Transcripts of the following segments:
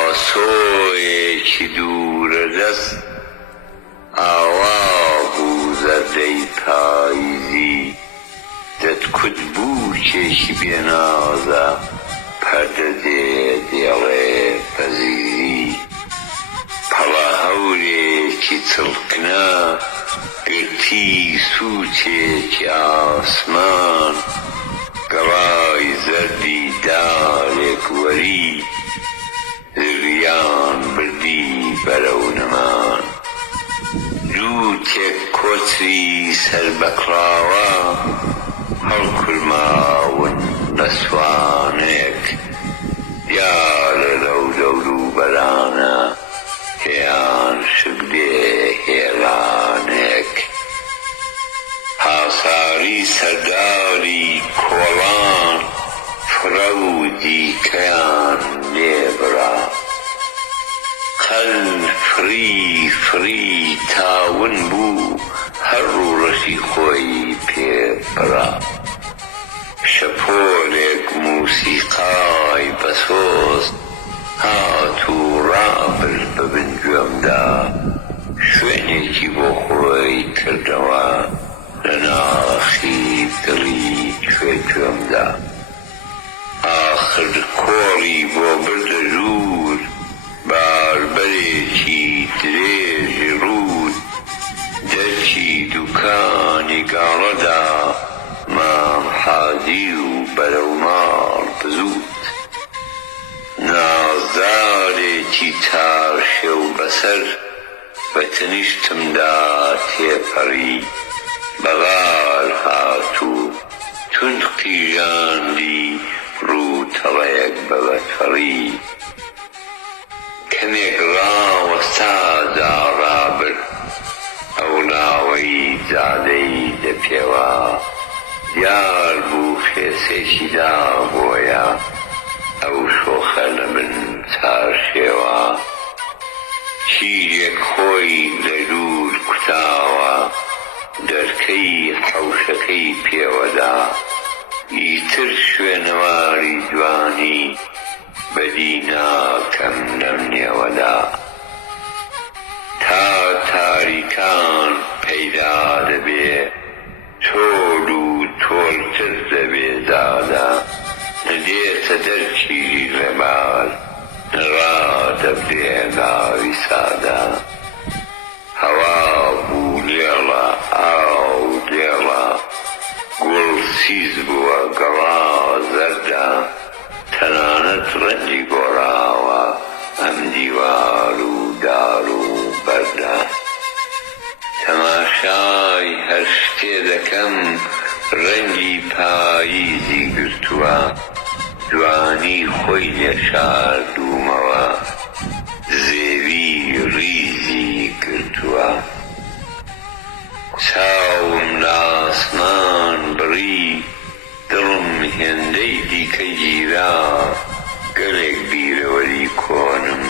لاسۆیەکی دوورە دەست ئاوا بوو زەردەی پاییزی دەتکوت بووکێکی بێنازە پەردە دێڵێ پەزیزی پەڵە هەورێکی چڵکنە گرتی سووچێکی ئاسمان گەڕای زەردی دارێک وەری زریان بردی بەرەو نەمان جووتێک کۆچی سەربەکڵاوە هەڵکورماون لە سوانێک دیارە لەو دەوروبەرانە هێیان شگدێ هێڵانێک هاساری سەرداری کۆڵان فرە و دیکەیان لێبڕا قەل فری تاون بوو هەر ڕوڕەشی خۆی پێبڕا شەپۆلێک موسیقای بەسۆست هاتوو ڕابرد بە بنگوێمدا شوێنێکی بۆ خۆی کردەوە لە ناخی دڵی کوێکوێمدا ئاخر کۆڵی بۆ بردە ژوور باربەرێکی درێژی ڕوود دەرکی دوکانی گاڵەدا مام حادی و بەرەو ماڵ بزوت نازدارێکی تاشێ و بەسەر بە تەنیشتمدا تێپەڕی بەغار هاتوو تون قیژاندی ڕووتەڵەیەک بە بەتفەڕی کەمێک ڕاوەستا داڕابرد ئەو ناوەی جادەی دەپێوە دیار بوو خێسێکی دابۆیە ئەو شۆخە لە من چارشێوە چیرێک خۆی لە دوور کوتاوە دەرکەی حەوشەکەی پێوەدا ئیتر شوێنەواری جوانی بەدی ناکەم لەم نێوەدا تا تاریکان پەیدا دەبێ تۆل و تۆلتر دەبێ زادە نەدێتە دەرکی ڕێبار نەڕادەبرێ ناوی سادە هەوا بوو لێڵە ئاو لێڵە گوڵ سیز بووە گەڵا زەردە تەنانەت ڕەنجی گۆڕاوە ئەم دیوار و دار و بەردە تەماشای هەر شتێ دەکەم ڕەنگی پاییزی گرتووە جوانی خۆی لێ شاردوومەوە زێوی ڕیزی گرتووە چاوم لە ئاسمان بڕی دڵم هێندەی دیکە گیرا گەلێک بیرەوەری کۆنم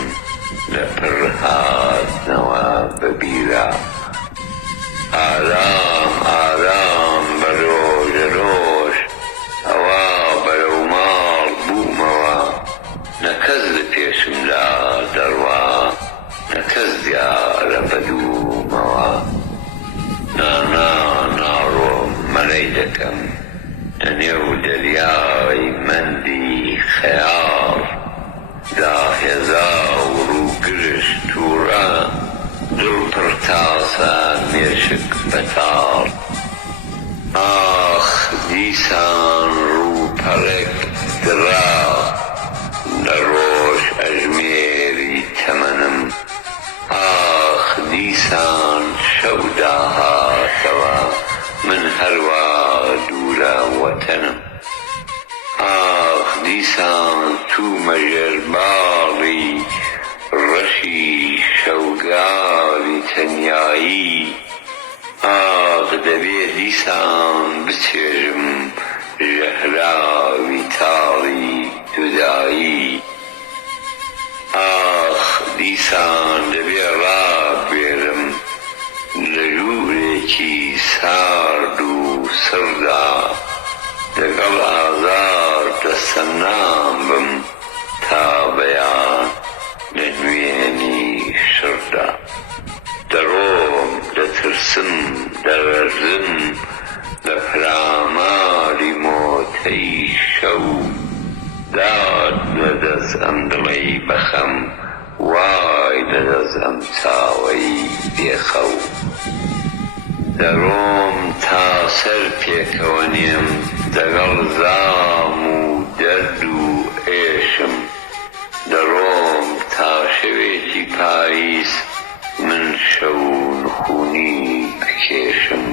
لە پڕ هاتنەوە بەبیرە ئارام ئارام بە ڕۆژە ڕۆژ ئەوە بەرەو ماڵ بوومەوە نەکەس لە پێشمدا دەڕوا نەکەس دیارە بەدوومەوە ناڕۆم مەلەی دەکەم لەنێو دەریای مەندی خەیاڵ داهێزا و ڕووگرشت تووڕە دڵ پڕ تاسە مێشک بەتاڵ ئاخ دیسان ڕووپەڕێک درا لە ڕۆژ ئەژمێری تەمەنم ئاخ دیسان شەو داهاتەوە من هەروە دوورە وەتەنم ئاخ دیسان توومە ژێرباڵی ڕەشی شەوگاڵی تەنیایی ئاخ دەبێ دیسان بچێژم ژەهراوی تاڵی جودایی ئاخ دیسان دەبێ ڕابێرم لە ژوورێکی سارد و سڕدا لەگەڵ ئازار دەستە نام بم تا بەیان دەترسم دەڕەرزم لە پراماری مۆتەی شەو داد لەدەست ئەم دڵەی بەخەم وای لەدەست ئەم چاوەی بێخەو دەڕۆم تا سەر پێکەوە نێم دەگەڵ زام و دەرد و ئێشم دەڕۆم تا شەوێکی پاییز من شەو نخوونی بکێشم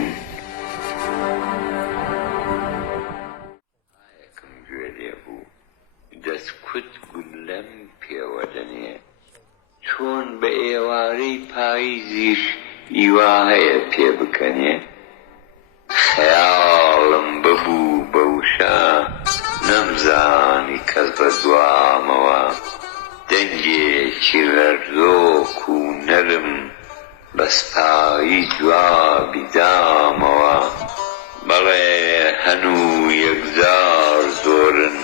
یەکم گوێ لێ بوو دەستکوت گولەم پێوە دەنێ چۆن بە ئێوارەی پاییزیش ئیوا هەیە پێ بکەنێ خەیاڵم ببوو بەوشە نەمزانی کەس بە دوامەوە دەنگێکی لەرزۆک و نەرم بەسپایی جوابی دامەوە بەڵێ هەنوو یەکجار زۆرن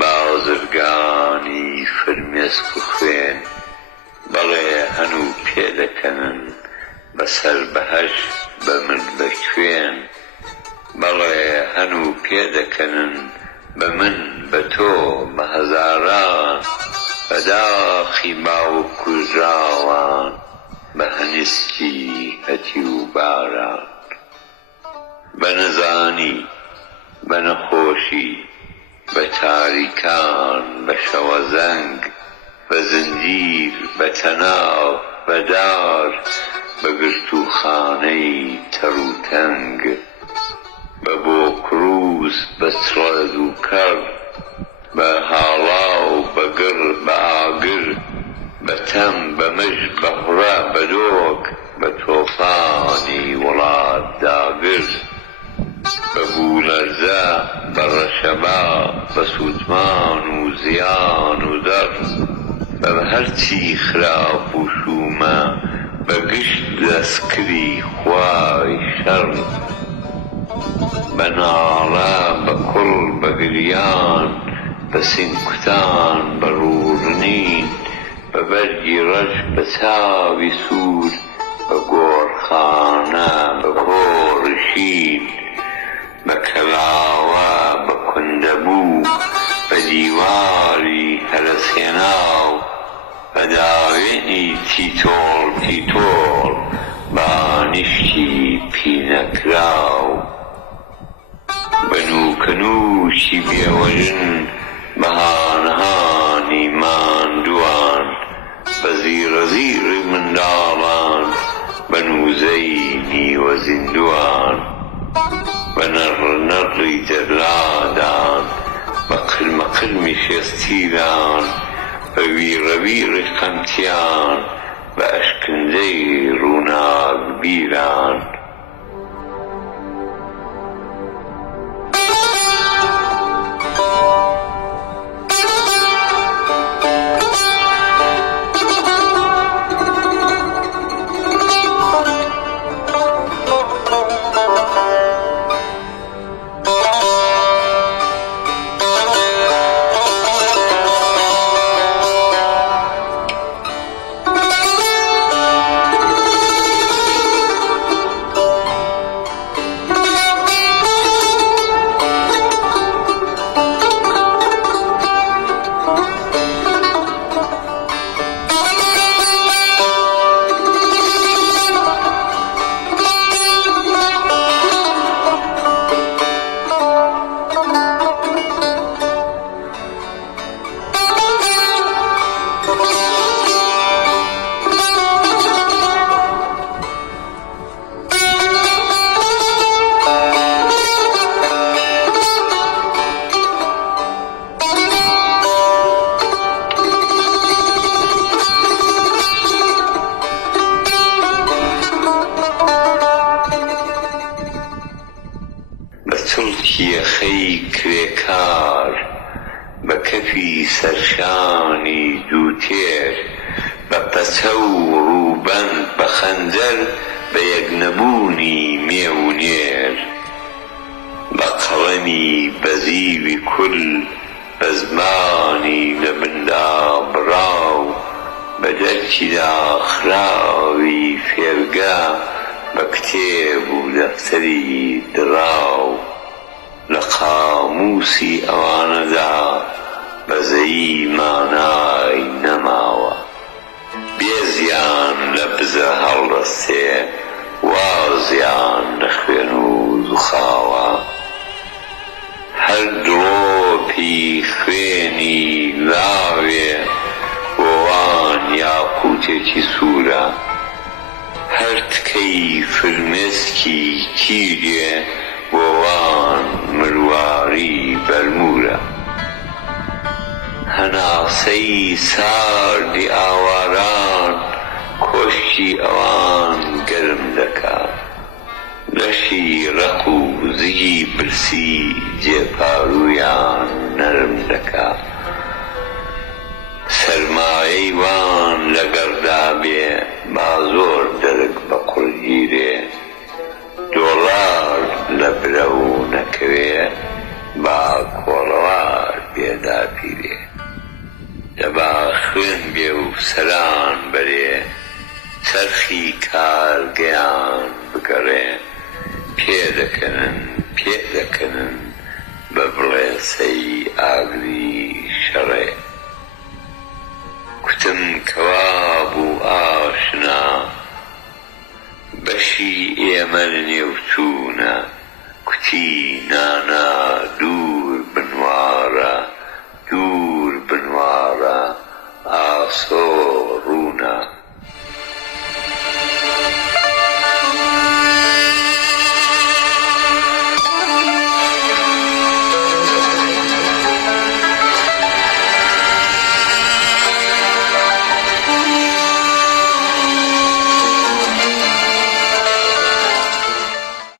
بازرگانی فرمێسک و خوێن بەڵێ هەنوو پێدەکەنن بەسەر بەهەش بە من بەکوێن بەڵێ هەنوو پێدەکەنن بە من بە تۆ بە هەزاران بەداخی باوک و ژاوان بە هەنیسکی هەتی و باران بە نەزانی بە نەخۆشی بە تاریکان بە شەوە زەنگ بە زنجیر بە تەناو بە دار بە گرتوخانەی تەڕ و تەنگ بە بۆ کروس بە چڕەد و کەڕ بە هاڵاو بە گڕ بە ئاگر بە تەم بە مژ بە هوڕە بە دۆک بە تۆفانی وڵات داگر بە بوولەرزە بە ڕەشەبا بە سووتمان و زیان و دەڕ بە هەرچی خراپ و شومە بە گشت دەستکری خوای شەڕ بە ناڵە بە کوڕ بە گریان بە سینکوتان بە ڕوورنین بە بەرگی ڕەش بە چاوی سوور بە گۆڕخانە بە کۆڕی شین بە کەلاوە بە کوندەبوو بە دیواری هەرەسێناو بە داوێنی تیتۆڵ تیتۆڵ بە نیشتی پینەکراو بە نوکەنووشی بێوەژن بە هانەهانی ماندووان بە زیرە زیری منداڵان بە نووزەی نیوە زیندوان بە نەڕ نەڕی جەلادان بە قلمە قلمی شێستیران بە ویرە ویری قەمچیان بە ئەشکندەی ڕووناک بیران کێخەی کرێکار بە کەفی سەرشانی دووتێر بە پەچە و ڕووبەند بە خەنجەر بە یەکنەبوونی مێ و نێر بە قەڵەمی بەزیوی کول بە زمانی لە بندا بڕاو بە دەرکی داخراوی فێرگە بە کتێب و دەفتەری دراو لە قاموسی ئەوانەدا بەزەیی مانای نەماوە. بێزیان لە بزە هەڵدەستێ وازیان لە خوێن و زوخاوە. هەر دڵۆپی خوێنی لاوێ بۆوان یاقوتێکی سوورە، هەر تکەی فرمێسکی تیرێ بۆوان مرواری بەرمورە. هەناسەی ساردی ئاواران کۆشتی ئەوان گەرم دەکات، لەشی ڕق و زگی برسی جێپارویان نەرم دەکات. سەرمایەی وان لەگەڕدا بێ با زۆر دەرک بە قورگیرێ، دۆڵار لە برە و نەکەوێ با کۆڵەوار بێداپیرێ. دەبا خوێن بێ و سەران بەرێ، سەرخی کارگەیان بگەڕێ. پێ دەکەنن بە بڵێسەی ئاگری شەڕێ.